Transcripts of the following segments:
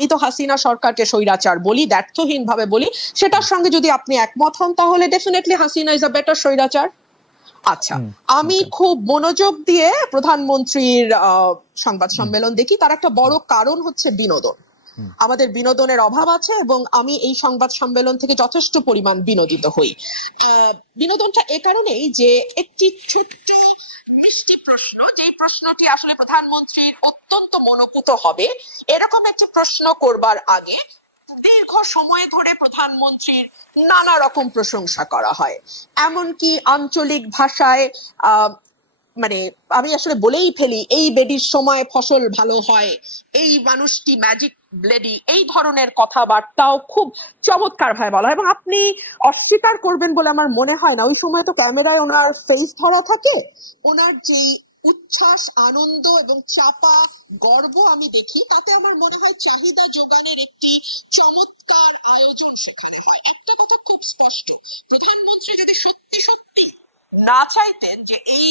আমি তো হাসিনা সরকারকে স্বৈরাচার বলি ব্যর্থহীন ভাবে বলি সেটার সঙ্গে যদি আপনি একমত হন তাহলে definitely Hasina is a better স্বৈরাচার। আচ্ছা আমি খুব মনোযোগ দিয়ে প্রধানমন্ত্রীর সংবাদ সম্মেলন দেখি তার একটা বড় কারণ হচ্ছে বিনোদন। আমাদের বিনোদনের অভাব আছে এবং আমি এই সংবাদ সম্মেলন থেকে যথেষ্ট পরিমাণ বিনোদিত হই। বিনোদনটা এ কারণেই যে একটি ছোট্ট মিষ্টি প্রশ্ন যে প্রশ্নটি আসলে প্রধানমন্ত্রীর অত্যন্ত মনোপুত হবে, এরকম একটি প্রশ্ন করবার আগে দীর্ঘ সময় ধরে প্রধানমন্ত্রীর নানা রকম প্রশংসা করা হয়। এমনকি আঞ্চলিক ভাষায় মানে আমি আসলে বলেই ফেলি, এই বেডির সময় ফসল ভালো হয়, এই মানুষটি ম্যাজিক ব্লেডি এই ধরনের কথাবার্তাও খুব চমৎকার ভাবে বলা এবং আপনি অস্বীকার করবেন বলে আমার মনে হয় না। ওই সময় তো ক্যামেরায় ওনার ফেস ধরা থাকে, ওনার যে উচ্ছ্বাস, আনন্দ এবং চাপা, গর্ব আমি দেখি, তাতে আমার মনে হয় চাহিদা যোগানের একটি চমৎকার আয়োজন সেখানে হয়। একটা কথা খুব স্পষ্ট, প্রধানমন্ত্রী যদি সত্যি সত্যি না চাইতেন যে এই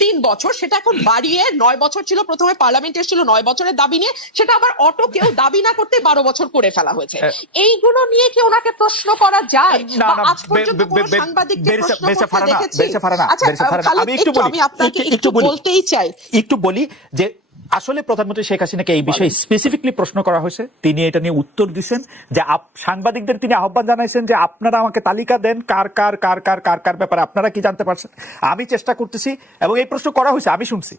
তিন বছর সেটা এখন বাড়িয়ে নয় বছর ছিল প্রথমে পার্লামেন্ট এসেছিল নয় বছরের দাবি নিয়ে সেটা আবার অটো কেউ দাবি না করতে বারো বছর করে ফেলা হয়েছে। এইগুলো নিয়ে কি ওনাকে প্রশ্ন করা যায়? আজ পর্যন্ত বে- বে- কোনো সাংবাদিককে প্রশ্ন করতে দেখেছি আচ্ছা বেরসা ফারানা। খালিদ, আমি আপনাকে একটু- একটু একটু বলি। বলতেই চাই। একটু বলি যে আসলে প্রধানমন্ত্রী শেখ হাসিনাকে এই বিষয়ে স্পেসিফিকলি প্রশ্ন করা হয়েছে। তিনি এটা নিয়ে উত্তর দিচ্ছেন যে সাংবাদিকদের তিনি আহ্বান জানাইছেন যে আপনারা আমাকে তালিকা দেন কার কার কার কার কার কার ব্যাপারে। আপনারা কি জানতে পারছেন? আমি চেষ্টা করতেছি এবং এই প্রশ্ন করা হয়েছে আমি শুনছি।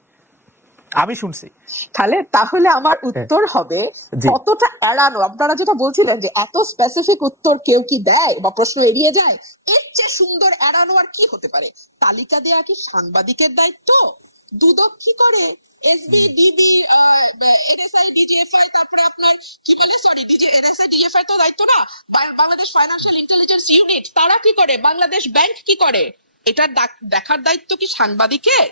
আমি শুনছি। তাহলে তাহলে আমার উত্তর হবে। কতটা এড়ানো? আপনারা যেটা বলছিলেন যে এত স্পেসিফিক উত্তর কেউ কি দেয় বা প্রশ্ন এড়িয়ে যায় এর চেয়ে সুন্দর এড়ানো আর কি হতে পারে? তালিকা দেয়া কি সাংবাদিকের দায়িত্ব? দুদক কি করে? এসবি এনএসআই ডিজিএফআই তারপরে আপনার কি বলে সরি ডিজি এনএসআই ডিজিএফআই তো দায়িত্ব না? বাংলাদেশ ফাইন্যান্সিয়াল ইন্টেলিজেন্স ইউনিট তারা কি করে? বাংলাদেশ ব্যাংক কি করে? এটা দেখার দায়িত্ব কি সাংবাদিকের?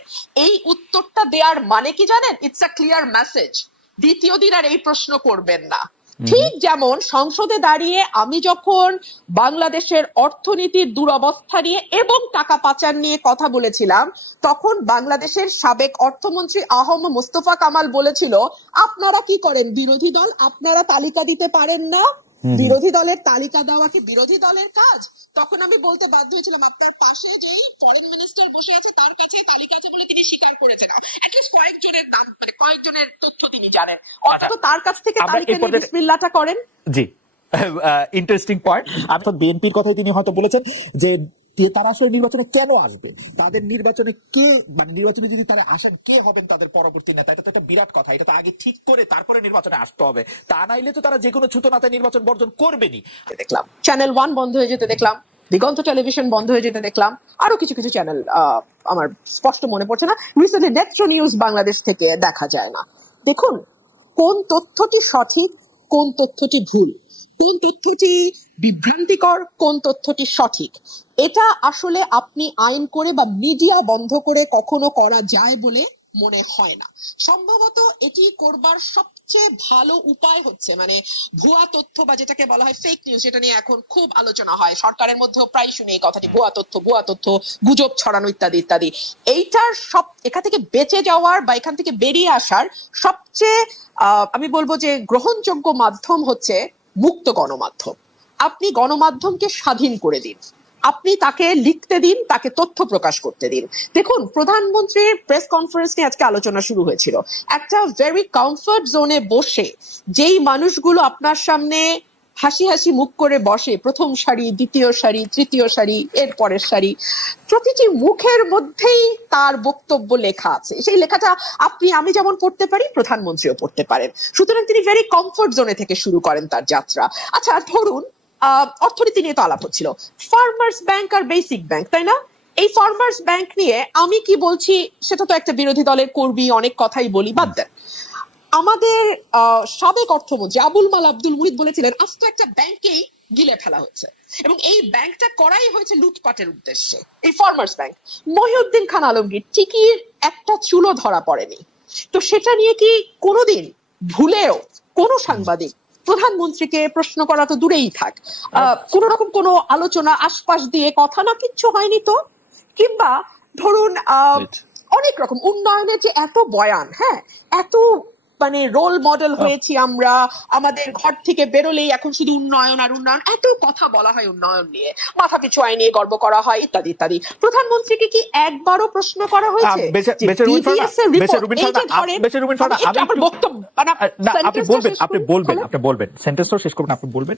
এই উত্তরটা দেওয়ার মানে কি জানেন? ইটস আ ক্লিয়ার মেসেজ দ্বিতীয় দিন আর এই প্রশ্ন করবেন না। ঠিক যেমন সংসদে দাঁড়িয়ে আমি যখন বাংলাদেশের অর্থনীতির দুরবস্থা নিয়ে এবং টাকা পাচার নিয়ে কথা বলেছিলাম, তখন বাংলাদেশের সাবেক অর্থমন্ত্রী আহম মোস্তফা কামাল বলেছিল, আপনারা কি করেন বিরোধী দল? আপনারা তালিকা দিতে পারেন না? বিরোধী দলের তালিকা দেওয়া কি বিরোধী দলের কাজ? তখন আমি বলতে বাধ্য হয়েছিলাম আপনার পাশে যেই ফরেন মিনিস্টার বসে আছে তার কাছে তালিকা আছে বলে তিনি স্বীকার করেছেন। অ্যাটলিস্ট কয়েকজনের নাম মানে কয়েকজনের তথ্য তিনি জানেন। অর্থাৎ তার কাছ থেকে তালিকা নিয়ে বিসমিল্লাটা করেন। জি। ইন্টারেস্টিং পয়েন্ট তো বিএনপির কথাই তিনি হয়তো বলেছেন যে তারা আসলে নির্বাচনে কেন আসবে? তাদের নির্বাচনে কে মানে নির্বাচনে যদি তারা আসেন, কে হবেন তাদের পরবর্তী নেতা? এটা তো একটা বিরাট কথা। এটা তো আগে ঠিক করে তারপরে নির্বাচনে আসতে হবে। তা নাইলে তো তারা যে কোনো নির্বাচন বর্জন দেখলাম। চ্যানেল ওয়ান বন্ধ হয়ে যেতে দেখলাম। দিগন্ত টেলিভিশন বন্ধ হয়ে যেতে দেখলাম। আরও কিছু কিছু চ্যানেল আমার স্পষ্ট মনে পড়ছে না। রিসেন্টলি নেত্র নিউজ বাংলাদেশ থেকে দেখা যায় না। দেখুন, কোন তথ্যটি সঠিক? কোন তথ্যটি ভুল? কোন তথ্যটি বিভ্রান্তিকর? কোন তথ্যটি সঠিক? এটা আসলে আপনি আইন করে বা মিডিয়া বন্ধ করে কখনো করা যায় বলে মনে হয় না। সম্ভবত এটি করবার সবচেয়ে ভালো উপায় হচ্ছে মানে ভুয়া তথ্য বা যেটাকে বলা হয় ফেক নিউজ যেটা নিয়ে এখন খুব আলোচনা হয়। সরকারের মধ্যেও প্রায় শুনি এই কথাটি, ভুয়া তথ্য ভুয়া তথ্য, গুজব ছড়ানো ইত্যাদি ইত্যাদি। এইটার সব, এখান থেকে বেঁচে যাওয়ার বা এখান থেকে বেরিয়ে আসার সবচেয়ে আমি বলব যে গ্রহণযোগ্য মাধ্যম হচ্ছে মুক্ত গণমাধ্যম। আপনি গণমাধ্যমকে স্বাধীন করে দিন। আপনি তাকে লিখতে দিন, তাকে তথ্য প্রকাশ করতে দিন। দেখুন, প্রধানমন্ত্রীর প্রেস কনফারেন্স নিয়ে আজকে আলোচনা শুরু হয়েছিল। একটা ভেরি কমফর্ট জোনে বসে, যেই মানুষগুলো আপনার সামনে হাসি হাসি মুখ করে বসে, প্রথম সারি, দ্বিতীয় সারি, তৃতীয় সারি, এর পরের সারি, প্রতিটি মুখের মধ্যেই তার বক্তব্য লেখা আছে। সেই লেখাটা আপনি, আমি যেমন পড়তে পারি, প্রধানমন্ত্রীও পড়তে পারেন। সুতরাং তিনি ভেরি কমফোর্ট জোনে থেকে শুরু করেন তার যাত্রা। আচ্ছা ধরুন অর্থনীতি নিয়ে তো আলাপ হচ্ছিল। ফার্মার্স ব্যাংক আর বেসিক ব্যাংক তাই না? এই ফার্মার্স ব্যাংক নিয়ে আমি কি বলছি সেটা তো একটা বিরোধী দলের কর্মী, অনেক কথাই বলি, বাদ দেন। আমাদের সাবেক অর্থমন্ত্রী আবুল মাল আব্দুল মুহিত বলেছিলেন আস্ত একটা ব্যাংকেই গিলে ফেলা হচ্ছে। এবং এই ব্যাংকটা করাই হয়েছে লুটপাটের উদ্দেশ্যে, এই ফার্মার্স ব্যাংক মহিউদ্দিন খান আলমগীর টিকির একটা চুলো ধরা পড়েনি। তো সেটা নিয়ে কি কোনোদিন ভুলেও কোনো সাংবাদিক প্রধানমন্ত্রীকে প্রশ্ন করা তো দূরেই থাক। আহ, কোন রকম কোনো আলোচনা আশপাশ দিয়ে কথা না কিচ্ছু হয়নি তো? কিংবা ধরুন আহ, অনেক রকম। উন্নয়নের যে এত বয়ান হ্যাঁ এত মানে রোল মডেল হয়েছি আমরা। আমাদের ঘর থেকে বেরোলেই এখন শুধু উন্নয়ন আর উন্নয়ন। এত কথা বলা হয় উন্নয়ন নিয়ে। মাথা পিছু আয় নিয়ে গর্ব করা হয় ইত্যাদি ইত্যাদি। প্রধানমন্ত্রীকে কি একবারও প্রশ্ন করা হয়েছে? আপনি বলবেন আপনি বলবেন সেন্টেন্স আপনি বলবেন। সেন্টেন্সটাও শেষ করবেন আপনি বলবেন।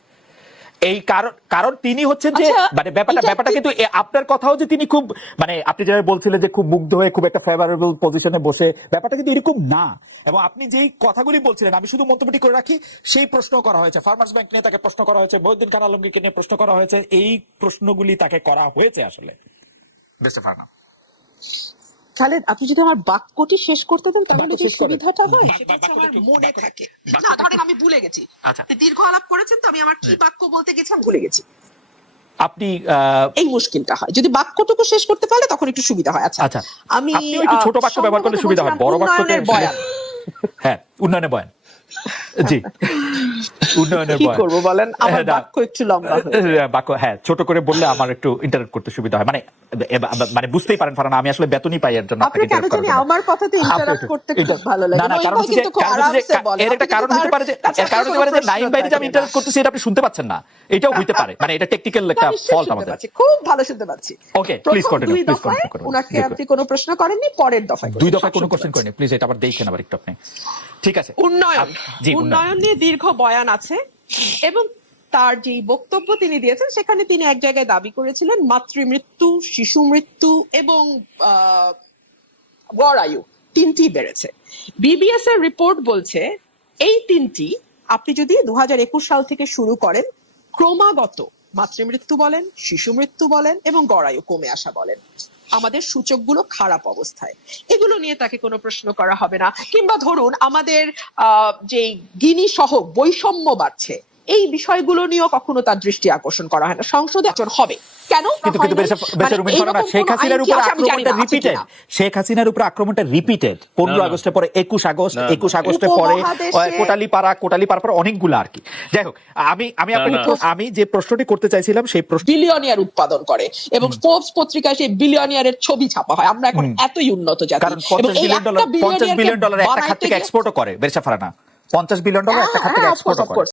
এই কারণ কারণ তিনি হচ্ছেন যে আচ্ছা, মানে ব্যাপারটা ব্যাপারটা কিন্তু আপনার কথাও যে তিনি খুব মানে আপনি যেভাবে বলছিলেন যে খুব মুগ্ধ হয়ে খুব একটা ফেভারেবল পজিশনে বসে ব্যাপারটা কিন্তু এরকম না। এবং আপনি যেই কথাগুলি বলছিলেন আমি শুধু মন্তব্যটি করে রাখি সেই প্রশ্ন করা হয়েছে। ফার্মার্স ব্যাংক নিয়ে তাকে প্রশ্ন করা হয়েছে মহিউদ্দিন খান আলমগীরকে নিয়ে প্রশ্ন করা হয়েছে এই প্রশ্নগুলি তাকে করা হয়েছে আসলে। বেস্ট ফার্মা খালেদ আপনি যদি আমার বাক্যটি শেষ করতে দেন তাহলে বাক্য শেষ সুবিধাটা হয়? সেটা হচ্ছে আমার মনে থাকে। না ধরেন আমি ভুলে গেছি। আচ্ছা। দীর্ঘ আলাপ করেছেন তো আমি আমার কি বাক্য বলতে গেছিলাম ভুলে গেছি। আপনি আহ, এই মুশকিলটা হয়। যদি বাক্যটুকু শেষ করতে পারলে তখন একটু সুবিধা হয়। আচ্ছা আচ্ছা আমি আপনি একটু ছোট বাক্য ব্যবহার করলে সুবিধা হয়। বড় বয়ান। হ্যাঁ উন্নয়নে বয়ান। জি। উন্নয়নের কি করব বলেন? আমার হ্যাঁ, বাক্য একটু লম্বা হয়ে বাক্য হ্যাঁ ছোট করে বললে আমার একটু ইন্টারাক্ট করতে সুবিধা হয়। মানে মানে বুঝতেই পারেন ফারানা আমি আসলে বেতনই পাই এর জন্য আপনাকে কেন জানি আমার কথাতে আপনি করতে খুব ভালো লাগে। না না কারণ হচ্ছে। এর একটা কারণ হতে পারে যে এর কারণ হতে পারে যে ভাই যে আমি ইন্টারাক্ট করতেছি এটা আপনি শুনতে পাচ্ছেন না। এটাও হইতে পারে। মানে এটা টেকনিক্যাল একটা ফল্ট শুনতে আমাদের। পাচ্ছি, খুব ভালো শুনতে পাচ্ছি। Continue, দুই please করুন। ওনাকে আপনি কোনো প্রশ্ন করেননি পরের দফায় দুই দফায় কোনো কোশ্চেন পাচ্ছি। করেনি। প্লিজ এটা আবার দেখেন আবার একটু আপনি। ঠিক আছে। উন্নয়ন। আপ- জি উন্নয়ন। উন্নয়ন নিয়ে দীর্ঘ বয়ান আছে। এবং তার যে বক্তব্য তিনি দিয়েছেন, সেখানে তিনি এক জায়গায় দাবি করেছিলেন, মাতৃমৃত্যু শিশু মৃত্যু এবং আয়ু তিনটি বেড়েছে। বিবিএস এর রিপোর্ট বলছে, এই তিনটি আপনি যদি দু হাজার একুশ সাল থেকে শুরু করেন, ক্রমাগত মাতৃমৃত্যু বলেন শিশু মৃত্যু বলেন এবং গড়ায়ু কমে আসা বলেন। আমাদের সূচকগুলো খারাপ অবস্থায়। এগুলো নিয়ে তাকে কোনো প্রশ্ন করা হবে না। কিংবা ধরুন, আমাদের যে গিনি সহ বৈষম্য বাড়ছে এই বিষয়গুলো নিয়েও কখনো তার দৃষ্টি আকর্ষণ করা হয় না। সংসদে আচরণ হবে। কেন? কিন্তু কিন্তু মানে এইরকম শেখ হাসিনার উপর আমি আক্রমণটা রিপিটেড শেখ হাসিনার উপর আক্রমণটা রিপিটেড পনেরো না, না। আগস্টের পরে একুশ আগস্ট না। একুশ আগস্টের পরে উপমহাদেশে- কোটালি পাড়া কোটালি পাড়ার পর অনেকগুলো আর কি। যাই হোক আমি আমি আপনাকে আমি যে প্রশ্নটি করতে চাইছিলাম সেই প্রশ্ন বিলিয়নিয়ার উৎপাদন করে এবং ফোর্বস পত্রিকায় সেই বিলিয়নিয়ারের ছবি ছাপা হয়। আমরা এখন এতই উন্নত জাতি। কারণ পঞ্চাশ এই বিলিয়ন ডলার পঞ্চাশ billionaire-কে বিলিয়ন ডলার একটা খাত থেকে গিয়ে- এক্সপোর্টও করে বেরসা ফারানা পঞ্চাশ বিলিয়ন ডলার একটা খাত থেকে হ্যাঁ, of করে.